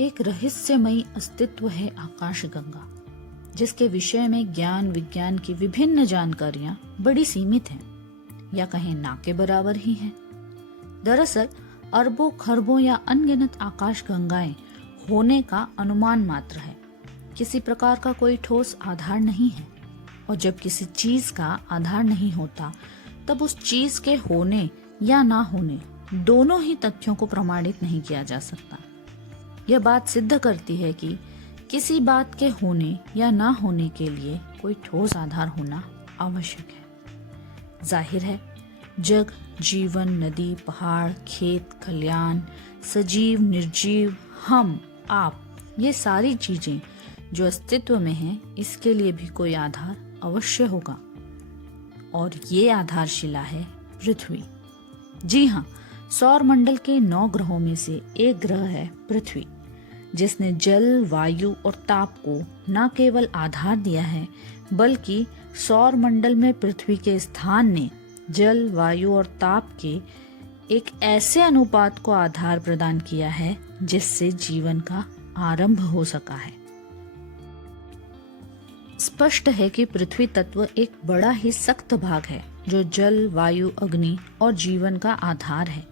एक रहस्यमयी अस्तित्व है आकाशगंगा, जिसके विषय में ज्ञान विज्ञान की विभिन्न जानकारियां बड़ी सीमित हैं, या कहें ना के बराबर ही हैं। दरअसल अरबों खरबों या अनगिनत आकाशगंगाएं होने का अनुमान मात्र है। किसी प्रकार का कोई ठोस आधार नहीं है, और जब किसी चीज का आधार नहीं होता तब उस चीज के होने या ना होने दोनों ही तथ्यों को प्रमाणित नहीं किया जा सकता। यह बात सिद्ध करती है कि किसी बात के होने या ना होने के लिए कोई ठोस आधार होना आवश्यक है। जाहिर है, जग, जीवन, नदी, पहाड़, खेत, खलियान, सजीव, निर्जीव, हम, आप, ये सारी चीजें जो अस्तित्व में हैं, इसके लिए भी कोई आधार अवश्य होगा, और ये आधारशिला है पृथ्वी। जी हाँ, सौर मंडल के 9 ग्रहों में से एक ग्रह है पृथ्वी, जिसने जल, वायु और ताप को न केवल आधार दिया है, बल्कि सौर मंडल में पृथ्वी के स्थान ने जल, वायु और ताप के एक ऐसे अनुपात को आधार प्रदान किया है जिससे जीवन का आरंभ हो सका है। स्पष्ट है कि पृथ्वी तत्व एक बड़ा ही सख्त भाग है जो जल, वायु, अग्नि और जीवन का आधार है।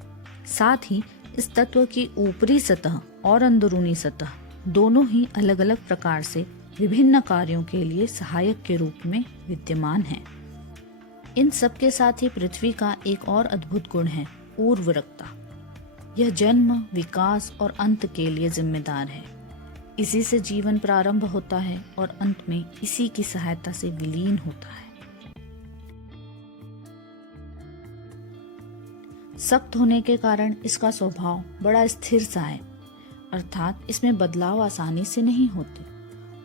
साथ ही इस तत्व की ऊपरी सतह और अंदरूनी सतह दोनों ही अलग अलग प्रकार से विभिन्न कार्यों के लिए सहायक के रूप में विद्यमान हैं। इन सब के साथ ही पृथ्वी का एक और अद्भुत गुण है उर्वरकता। यह जन्म, विकास और अंत के लिए जिम्मेदार है। इसी से जीवन प्रारंभ होता है और अंत में इसी की सहायता से विलीन होता है। सख्त होने के कारण इसका स्वभाव बड़ा स्थिर सा है, अर्थात इसमें बदलाव आसानी से नहीं होते,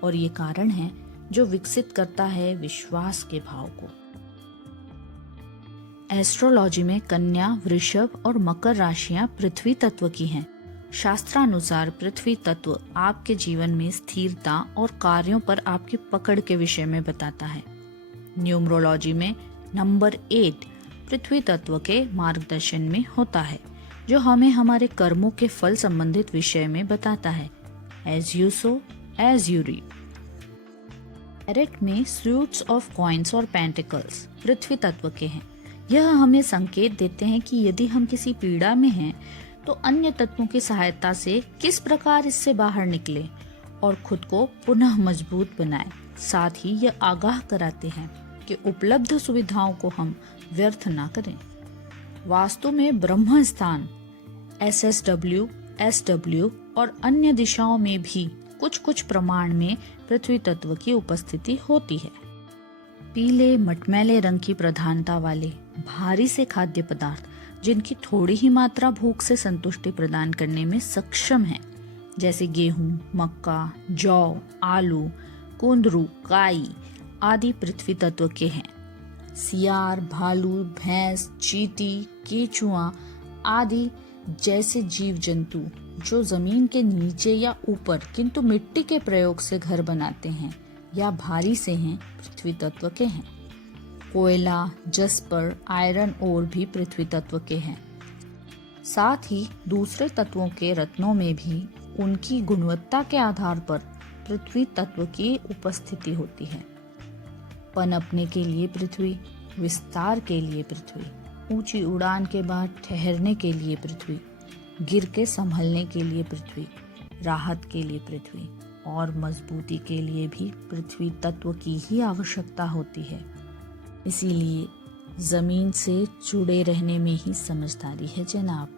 और ये कारण है जो विकसित करता है विश्वास के भाव को। एस्ट्रोलॉजी में कन्या, वृषभ और मकर राशियां पृथ्वी तत्व की हैं। शास्त्रानुसार पृथ्वी तत्व आपके जीवन में स्थिरता और कार्यों पर आपकी पकड़ के विषय में बताता है। न्यूमरोलॉजी में नंबर 8 पृथ्वी तत्व के मार्गदर्शन में होता है, जो हमें हमारे कर्मों के फल संबंधित विषय में बताता है। As you sow as you reap. एरेट में सूट्स ऑफ कॉइन्स और पेंटिकल्स पृथ्वी तत्व के हैं। यह हमें संकेत देते हैं कि यदि हम किसी पीड़ा में हैं तो अन्य तत्वों की सहायता से किस प्रकार इससे बाहर निकले और खुद को पुनः मजबूत बनाएं। साथ ही यह आगाह कराते हैं कि उपलब्ध सुविधाओं को हम व्यर्थ ना करें। वास्तु में ब्रह्म स्थान, SSW, SW और अन्य दिशाओं में भी कुछ कुछ प्रमाण में पृथ्वी तत्व की उपस्थिति होती है। पीले मटमैले रंग की प्रधानता वाले भारी से खाद्य पदार्थ, जिनकी थोड़ी ही मात्रा भूख से संतुष्टि प्रदान करने में सक्षम है, जैसे गेहूं, मक्का, जौ, आलू, कुंदरू, काई आदि पृथ्वी तत्व के हैं। सियार, भालू, भैंस, चींटी, केचुआ आदि जैसे जीव जंतु जो जमीन के नीचे या ऊपर किंतु मिट्टी के प्रयोग से घर बनाते हैं या भारी से हैं, पृथ्वी तत्व के हैं। कोयला, जस्पर, आयरन ओर भी पृथ्वी तत्व के हैं। साथ ही दूसरे तत्वों के रत्नों में भी उनकी गुणवत्ता के आधार पर पृथ्वी तत्व की उपस्थिति होती है। पनपने के लिए पृथ्वी, विस्तार के लिए पृथ्वी, ऊंची उड़ान के बाद ठहरने के लिए पृथ्वी, गिर के संभलने के लिए पृथ्वी, राहत के लिए पृथ्वी और मजबूती के लिए भी पृथ्वी तत्व की ही आवश्यकता होती है। इसीलिए जमीन से जुड़े रहने में ही समझदारी है जनाब।